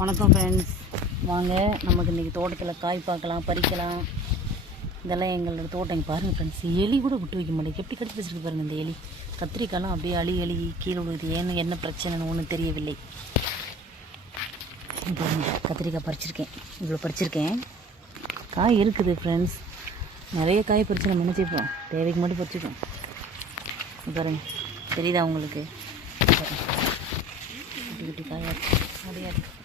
வணக்கம் ஃப்ரெண்ட்ஸ் வாங்க நமக்கு இன்றைக்கி தோட்டத்தில் காய் பார்க்கலாம் பறிக்கலாம். இதெல்லாம் எங்களோட தோட்டம். பாருங்கள் ஃப்ரெண்ட்ஸ் எலி கூட விட்டு வைக்க மாட்டேங்குது. எப்படி கடிச்சு வச்சுருக்கு பாருங்கள் இந்த எலி. கத்திரிக்காய்லாம் அப்படியே அழி அழி கீழே விழுகுது. ஏன்னு என்ன பிரச்சனைன்னு ஒன்றும் தெரியவில்லை. கத்திரிக்காய் பறிச்சிருக்கேன். இவ்வளோ பறிச்சிருக்கேன். காய் இருக்குது ஃப்ரெண்ட்ஸ் நிறைய காய் பறிச்சு நம்ம நினச்சிப்போம் தேவைக்கு மட்டும் பறிச்சுக்கோம் பாருங்கள் பாருங்க தெரியுதா உங்களுக்கு? குட்டி குட்டி காயாக இருக்குது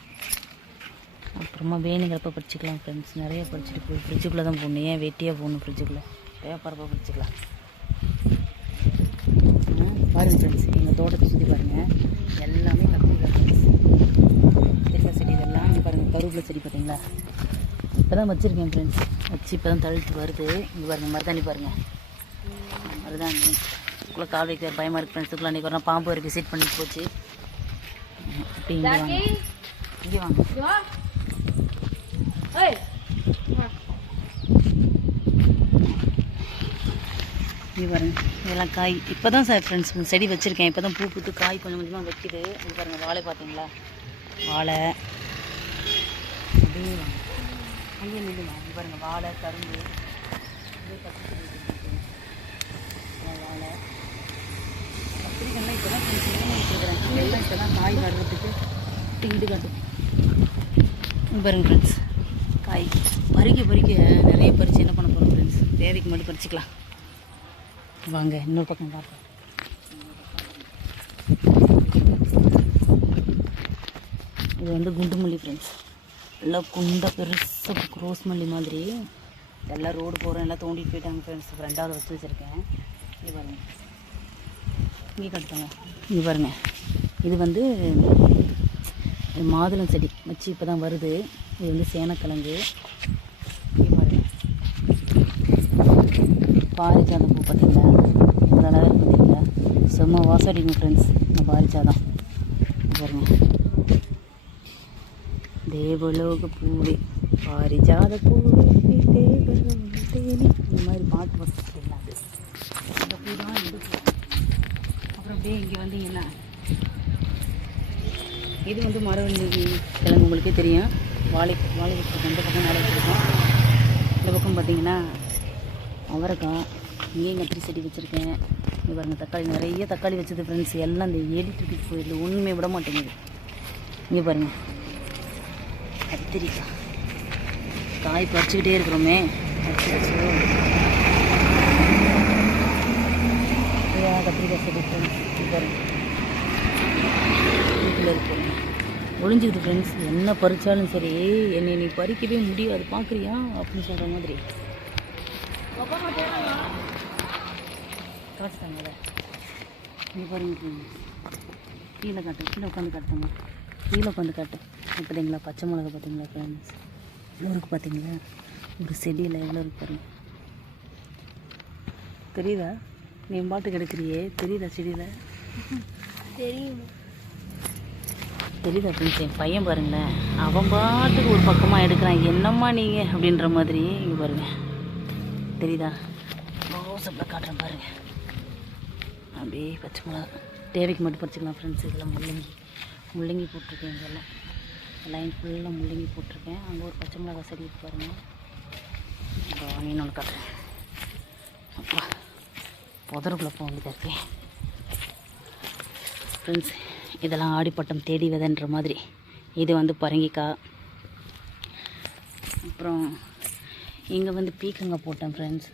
அப்புறமா வேணுங்கிறப்ப பறிச்சுக்கலாம் ஃப்ரெண்ட்ஸ் நிறைய பறிச்சுட்டு போய் ஃப்ரிட்ஜுக்குள்ளே தான் போடணும் ஏன் வெட்டியாக போகணும் ஃப்ரிட்ஜுக்குள்ளே தேவைப்படுறப்ப பறிச்சுக்கலாம் ஆ, பாருங்க ஃப்ரெண்ட்ஸ் எங்கள் தோட்டத்தை சுற்றி பாருங்கள் எல்லாமே கத்திரிக்காய் ஃப்ரெண்ட்ஸ் கத்திரிக்காய் செடி இதெல்லாம் இங்கே பாருங்கள் கருவேப்பிலை செடி பார்த்தீங்களா இப்போ தான் வச்சுருக்கேன் ஃப்ரெண்ட்ஸ் வச்சு இப்போ தான் தழுத்து வருது. இங்கே பாருங்கள் மருதாணி பாருங்கள் மருதாணி. இதுக்குள்ளே கால் வைக்க பயமாக இருக்குது ஃப்ரெண்ட்ஸ் இதுக்குள்ள அன்றைக்கி நாள் பாம்பு வரைக்கும் விசிட் பண்ணிட்டு போச்சு. இப்போ இங்கே வாங்க. இங்கே வாங்க. இங்கே பாருங்க இதெல்லாம் காய். இப்போ தான் சார் ஃப்ரெண்ட்ஸ் செடி வச்சுருக்கேன். இப்போ தான் பூ பூத்து காய் கொஞ்சம் கொஞ்சமாக வைக்கிது. இங்கே பாருங்கள் வாழை பார்த்தீங்களா? வாழை. அப்படியே வாங்க. நில்லுங்க இங்கே பாருங்கள் வாழை கரும்பு. வாழை. கத்திரிக்காய்லாம் இப்போ தான் வச்சுருக்கிறேன். இப்போ தான் காய் வர்றதுக்கு இங்கிட்டு காட்டும் பாருங்க ஃப்ரெண்ட்ஸ் காய் பறிக்க பறிக்க நிறைய பறித்து என்ன பண்ண போகிறோம் ஃப்ரெண்ட்ஸ் தேவைக்கு மட்டும் பறிச்சிக்கலாம். வாங்க இன்னொரு பக்கம் பார்ப்போம். இது வந்து குண்டு மல்லி ஃப்ரெண்ட்ஸ் எல்லாம் குண்டாக பெருசாக ரோஸ் மல்லி மாதிரி. எல்லாம் ரோடு போகிறோம் எல்லாம் தோண்டிட்டு போயிட்டாங்க ஃப்ரெண்ட்ஸ் ரெண்டாவது வச்சு வச்சுருக்கேன். இது பாருங்க. இங்கே கட்டுங்க. இங்கே பாருங்க. இது வந்து இது மாதுளம் செடி. வச்சு இப்போ தான் வருது. இது வந்து சேனக்கிழங்கு. பாரிஜாதம் பூ பார்த்தீங்களா இவ்வளோ அழகாக இருக்கு பார்த்தீங்களா செம்ம வாசடிங்க ஃப்ரெண்ட்ஸ் இந்த பாரிஜாதம். பாருங்க. தேவலோக பூவே. பாரிஜாத பூவே தேவலோக இந்த மாதிரி பாட்டு பார்த்துருக்கீங்களா அது பூ தான் அப்புறம் அப்படியே இங்கே வந்தீங்கன்னா இது வந்து மரவள்ளி கிழங்கு உங்களுக்கே தெரியும். வாழை வாழை வச்சுருக்கோம் இந்த பக்கம் வாழை வச்சுருக்கோம். இந்த பக்கம் பார்த்தீங்கன்னா அவரைக்காய் இங்கேயும் கத்திரி செடி வச்சுருக்கேன். இங்கே பாருங்கள் தக்காளி நிறைய தக்காளி வச்சது ஃப்ரெண்ட்ஸ் எல்லாம் இந்த எலி தூக்கிட்டு போயிடுது ஒன்றுமே விட மாட்டேங்குது. இங்கே பாருங்கள் கத்திரிக்காய். காய் பறிச்சுக்கிட்டே இருக்கிறோமே அச்சச்சோ. ஐயா, கத்திரிக்காய் செடி ஃப்ரெண்ட்ஸ் இங்கே பாருங்க வீட்டில் இருக்கு ஒளிஞ்சுக்கிட்டு ஃப்ரெண்ட்ஸ் என்ன பறித்தாலும் சரி என்னை நீ பறிக்கவே முடியாது பார்க்குறியா அப்படின்னு சொல்கிற மாதிரி. காட்டுத்தாங்கல்ல இங்கே பாருங்க கீழே காட்டு கீழே உட்காந்து காட்டுங்க கீழே உட்காந்து காட்டு. பார்த்தீங்களா பச்சை மிளகா பார்த்தீங்களா ஃப்ரெண்ட்ஸ் எவ்வளோ இருக்குது பார்த்தீங்களா ஒரு செடியில் எவ்வளோ இருக்கு பாருங்க தெரியுதா? நீ பாட்டு கிடைக்கிறியே தெரியுதா செடியில்? தெரியுதா அப்படின்னு என் பையன் பாருங்களேன் அவன் பாட்டுக்கு ஒரு பக்கமாக எடுக்கிறான். என்னம்மா நீங்கள் அப்படின்ற மாதிரி இங்கே பாருங்க. தெரியுதா? ரோசப்பில் காட்டுறேன் பாருங்க. அப்படியே பச்சை மிளகா. தேவைக்கு மட்டும் பறிச்சுக்கலாம் ஃப்ரெண்ட்ஸ் இதெல்லாம் முள்ளங்கி. முள்ளங்கி போட்டிருக்கேன் இதெல்லாம் லைன் ஃபுல்லாக முள்ளங்கி போட்டிருக்கேன். அங்கே ஒரு பச்சை மிளகா செடி பாருங்க. அப்புறம் நீ ஒன்று காட்டுறேன். அப்பா புதருக்குள்ளே போக வேண்டியதாக இருக்கேன் ஃப்ரெண்ட்ஸ் இதெல்லாம் ஆடிப்பட்டம் தேடி விதைன்ற மாதிரி. இது வந்து பரங்கிக்காய். அப்புறம் இங்கே வந்து பீக்கங்காய் போட்டேன் ஃப்ரெண்ட்ஸ்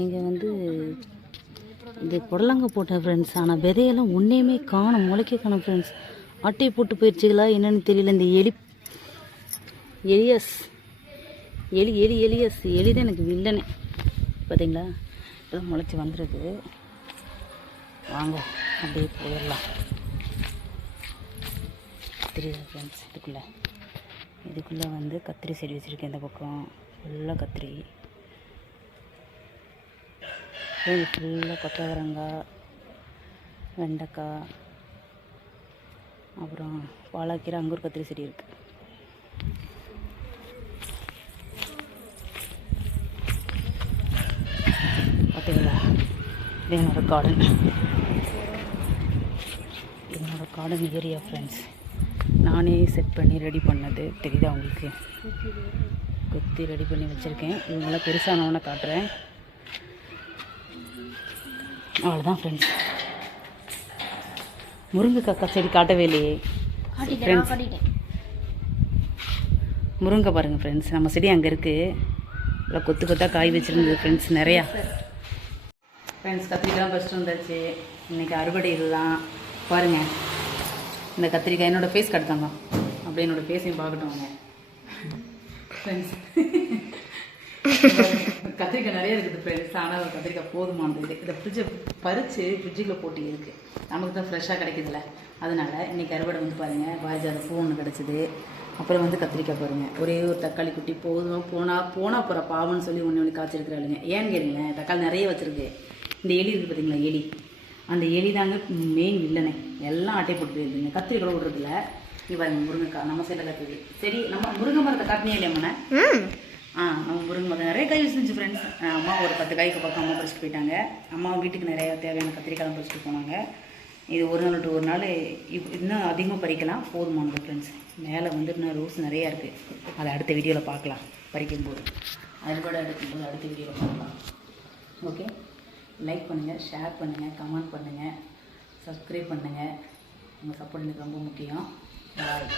இங்கே வந்து இது புடலங்காய் போட்டேன் ஃப்ரெண்ட்ஸ் ஆனால் விதையெல்லாம் ஒன்றையுமே காணும் முளைக்க காணும் ஃப்ரெண்ட்ஸ் அட்டையை போட்டு போயிடுச்சுங்களா என்னென்னு தெரியல. இந்த எலி எலியஸ் எலி எலி எலியஸ் எலி தான் எனக்கு வில்லனே. பார்த்தீங்களா இப்போதான் முளைச்சி வந்துருக்கு. வாங்க. அப்படியே போயிடலாம். கத்திரி ஃப்ரெண்ட்ஸ் இதுக்குள்ளே. இதுக்குள்ளே வந்து கத்திரி செடி வச்சுருக்கேன் இந்த பக்கம். ஃபுல்லாக கத்திரி. ஃபுல்லாக கொத்தவரங்காய் வெண்டைக்காய் அப்புறம் பாலாக்கீரை அங்கூர் கத்திரி செடி இருக்குது பார்த்தீங்களா? இது என்னோட கார்டன் கார்டன் ஏரியா ஃப்ரெண்ட்ஸ் நானே செட் பண்ணி ரெடி பண்ணது. தெரியுதா உங்களுக்கு? கொத்தி ரெடி பண்ணி வச்சுருக்கேன். இவங்களாம் பெருசானவனை காட்டுறேன். அவ்வளோதான் ஃப்ரெண்ட்ஸ் முருங்கைக்காய் செடி காட்டவே இல்லையே. ஃப்ரெண்ட்ஸ் முருங்கை பாருங்கள் ஃப்ரெண்ட்ஸ் நம்ம செடி அங்கே இருக்குது இல்லை கொத்து கொத்தாக காய் வச்சுருந்தது ஃப்ரெண்ட்ஸ் நிறையா. ஃப்ரெண்ட்ஸ் கத்திரிக்காய் ஃபஸ்ட்டு வந்தாச்சு. இன்றைக்கி அறுவடை இதுதான் பாருங்கள் இந்த கத்திரிக்காய் என்னோடய ஃபேஸ் கட்டுத்தாங்க அப்படியே என்னோடய ஃபேஸையும் பார்க்கட்டும் அவங்க ஃப்ரெண்ட்ஸ் கத்திரிக்காய் நிறைய இருக்குது ஃப்ரெண்ட்ஸ் ஆனால் ஒரு கத்திரிக்காய் போதுமானது இது? இதை ஃப்ரிட்ஜை பறித்து ஃப்ரிட்ஜுக்குள்ளே போட்டு இருக்குது நமக்கு தான் ஃப்ரெஷ்ஷாக கிடைக்குதுல்ல. அதனால் இன்றைக்கி அறுவடை வந்து பாருங்கள் பாய்ஜாத பூ ஒன்று கிடச்சிது. அப்புறம் வந்து கத்திரிக்காய் பாருங்கள் ஒரே ஒரு தக்காளி குட்டி போதும் போனால் போனால் போகிற பாவம்னு சொல்லி ஒன்று ஒன்று காய்ச்சிருக்கிறாளுங்க. ஏன்னு கேளுங்களேன் தக்காளி நிறைய வச்சுருக்கு. இந்த எலி இருக்குது பார்த்தீங்களா எலி? அந்த எலி தாங்க மெயின் வில்லனே எல்லாம் அட்டை போட்டு போயிருக்குங்க கத்திரி கூட இங்கே பாருங்க முருங்கைக்காய். நம்ம சைடில் கத்துது சரி நம்ம முருங்கை மரத்தை காட்டினே இல்லையா ஆ நம்ம முருங்கை மரம். நிறைய காய் வச்சுருந்துச்சு ஃப்ரெண்ட்ஸ் அம்மா ஒரு பத்து காய்க்கு பக்கம் அம்மா பறிச்சுட்டு போயிட்டாங்க. அம்மா வீட்டுக்கு நிறைய தேவையான கத்திரிக்காய் பறிச்சுட்டு போனாங்க. இது ஒரு நாள் விட்டு ஒரு நாள் இப் இன்னும் அதிகமாக பறிக்கலாம். போதுமானது ஃப்ரெண்ட்ஸ் மேலே வந்து இன்னும் ரோஸ் நிறையா இருக்குது அதை அடுத்த வீடியோவில் பார்க்கலாம். பறிக்கும்போது. அறுவடை எடுக்கும்போது அடுத்த வீடியோவில் பார்க்கலாம். ஓகே லைக் பண்ணுங்கள் ஷேர் பண்ணுங்கள் கமெண்ட் பண்ணுங்கள் சப்ஸ்கிரைப் பண்ணுங்கள் உங்கள் சப்போர்ட் எனக்கு ரொம்ப முக்கியம். பாய்